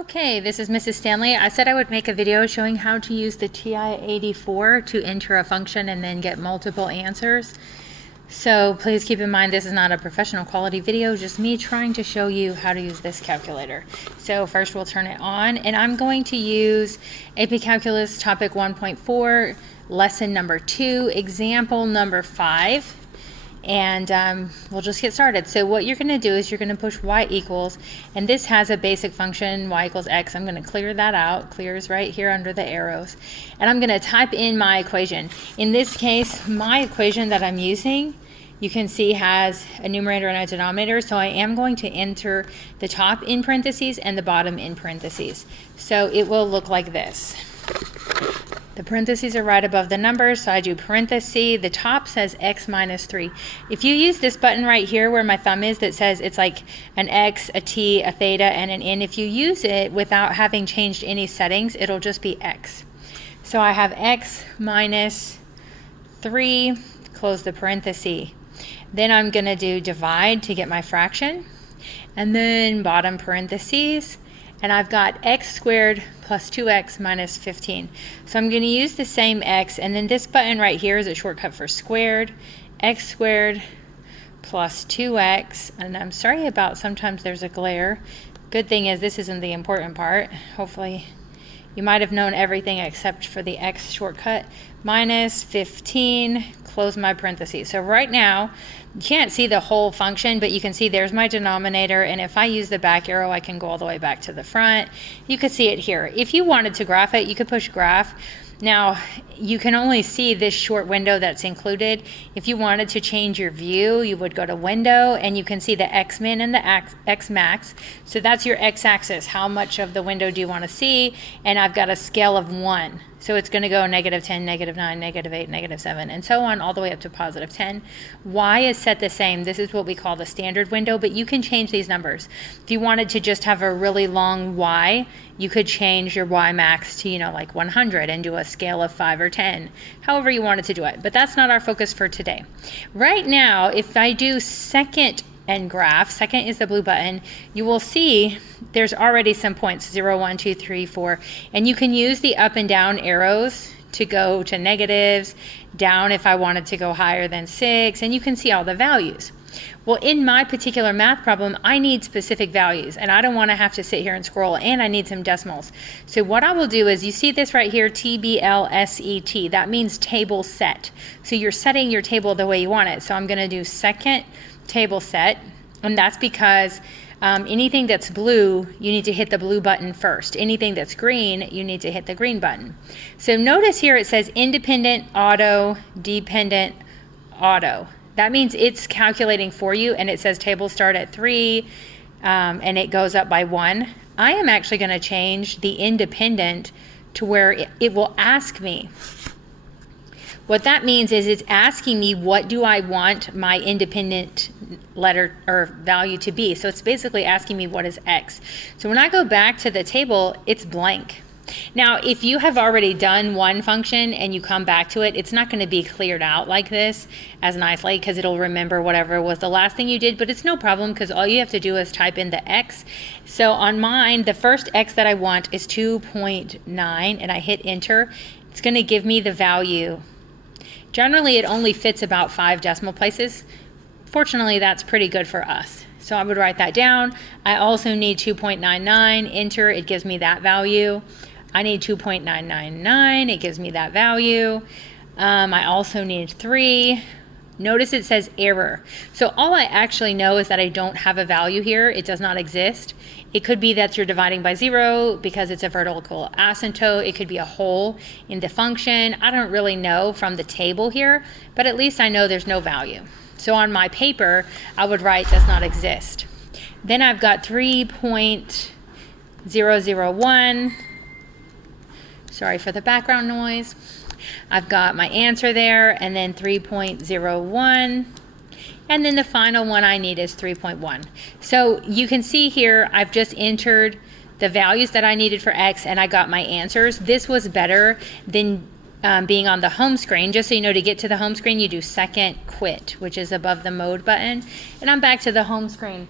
Okay, this is Mrs. Stanley. I said I would make a video showing how to use the TI84 to enter a function and then get multiple answers. So please keep in mind this is not a professional quality video, just me trying to show you how to use this calculator. So first we'll turn it on, and I'm going to use AP Calculus topic 1.4, lesson number 2, example number 5. And we'll just get started. So what you're going to do is you're going to push y equals, and this has a basic function, y equals x. I'm going to clear that out. Clear is right here under the arrows. And I'm going to type in my equation. In this case, my equation that I'm using, you can see has a numerator and a denominator. So I am going to enter the top in parentheses and the bottom in parentheses. So it will look like this. The parentheses are right above the numbers, so I do parenthesis. The top says x minus 3. If you use this button right here where my thumb is that says it's like an x, a t, a theta, and an n, if you use it without having changed any settings, it'll just be x. So I have x minus 3, close the parenthesis. Then I'm going to do divide to get my fraction, and then bottom parentheses. And I've got x squared plus 2x minus 15. So I'm going to use the same x, and then this button right here is a shortcut for squared. X squared plus 2x, and I'm sorry about sometimes there's a glare. Good thing is this isn't the important part. Hopefully you might have known everything except for the x shortcut. Minus 15, close my parentheses. So right now, you can't see the whole function, but you can see there's my denominator, and if I use the back arrow, I can go all the way back to the front. You could see it here. If you wanted to graph it, you could push graph. Now, you can only see this short window that's included. If you wanted to change your view, you would go to window, and you can see the x-min and the x-max. So that's your x-axis. How much of the window do you want to see? And I've got a scale of 1. So it's going to go negative 10, negative 9, negative 8, negative 7, and so on, all the way up to positive 10. Y is set the same. This is what we call the standard window, but you can change these numbers. If you wanted to just have a really long Y, you could change your Y max to, like 100 and do a scale of 5 or 10, however you wanted to do it. But that's not our focus for today. Right now, if I do second and graph, second is the blue button, you will see there's already some points, 0, 1, 2, 3, 4, and you can use the up and down arrows to go to negatives, down if I wanted to go higher than 6, and you can see all the values. Well, in my particular math problem, I need specific values, and I don't want to have to sit here and scroll, and I need some decimals. So what I will do is, you see this right here, TBLSET, that means table set. So you're setting your table the way you want it. So I'm going to do second table set, and that's because anything that's blue, you need to hit the blue button first. Anything that's green, you need to hit the green button. So notice here it says independent, auto, dependent, auto. That means it's calculating for you, and it says table start at 3, and it goes up by 1. I am actually going to change the independent to where it will ask me. What that means is it's asking me what do I want my independent letter or value to be. So it's basically asking me what is x. So when I go back to the table, it's blank. Now, if you have already done one function and you come back to it, it's not going to be cleared out like this as nicely because it'll remember whatever was the last thing you did, but it's no problem because all you have to do is type in the x. So on mine, the first x that I want is 2.9, and I hit enter. It's going to give me the value. Generally, it only fits about 5 decimal places. Fortunately, that's pretty good for us. So I would write that down. I also need 2.99, enter, it gives me that value. I need 2.999, it gives me that value. I also need 3. Notice it says error. So all I actually know is that I don't have a value here. It does not exist. It could be that you're dividing by 0 because it's a vertical asymptote. It could be a hole in the function. I don't really know from the table here, but at least I know there's no value. So on my paper, I would write does not exist. Then I've got 3.001. Sorry for the background noise. I've got my answer there, and then 3.01. And then the final one I need is 3.1. So you can see here, I've just entered the values that I needed for x, and I got my answers. This was better than being on the home screen. Just so you know, to get to the home screen, you do second quit, which is above the mode button. And I'm back to the home screen.